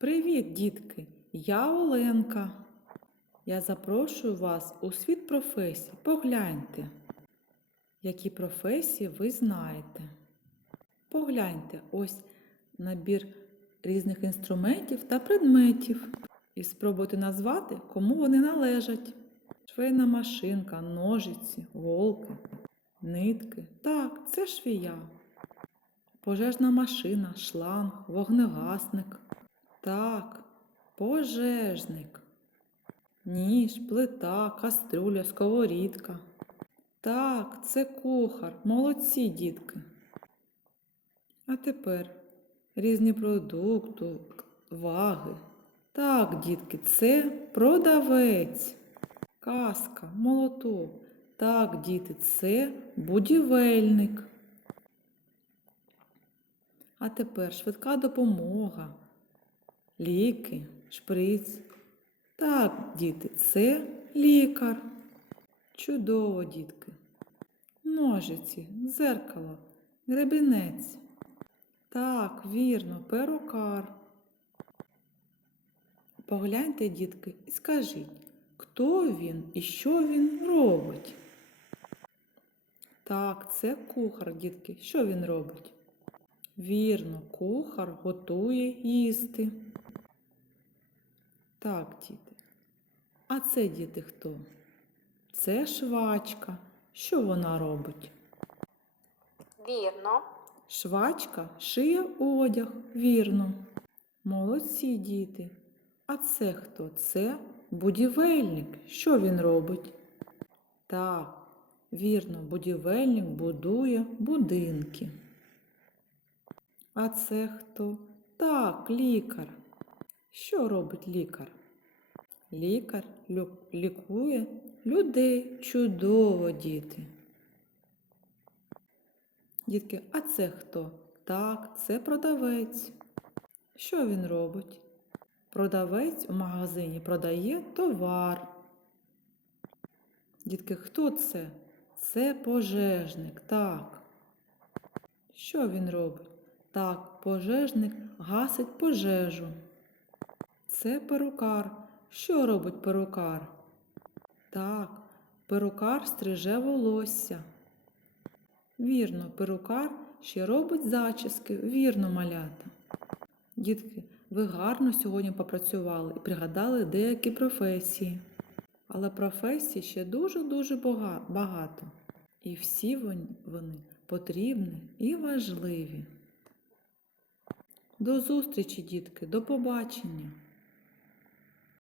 Привіт, дітки! Я Оленка. Я запрошую вас у світ професій. Погляньте, які професії ви знаєте. Погляньте ось набір різних інструментів та предметів. І спробуйте назвати, кому вони належать. Швейна машинка, ножиці, голки, нитки. Так, це швія. Пожежна машина, шланг, вогнегасник. Так, пожежник. Ніж, плита, каструля, сковорідка. Так, це кухар. Молодці, дітки. А тепер різні продукти, ваги. Так, дітки, це продавець. Каска, молоток. Так, діти, це будівельник. А тепер швидка допомога, ліки, шприц. Так, діти, це лікар. Чудово, дітки. Ножиці, дзеркало, гребінець. Так, вірно, перукар. Погляньте, дітки, і скажіть, хто він і що він робить? Так, це кухар, дітки. Що він робить? Вірно, кухар готує їсти. Так, діти. А це діти хто? Це швачка. Що вона робить? Вірно. Швачка шиє одяг, вірно. Молодці діти. А це хто? Це будівельник. Що він робить? Так, вірно, будівельник будує будинки. А це хто? Так, лікар. Що робить лікар? Лікар лікує людей. Чудово, діти. Дітки, а це хто? Так, це продавець. Що він робить? Продавець у магазині продає товар. Дітки, хто це? Це пожежник, так. Що він робить? Так, пожежник гасить пожежу. Це перукар. Що робить перукар? Так, перукар стриже волосся. Вірно, перукар ще робить зачіски. Вірно, малята. Дітки, ви гарно сьогодні попрацювали і пригадали деякі професії. Але професій ще дуже-дуже багато. І всі вони потрібні і важливі. До зустрічі, дітки, до побачення!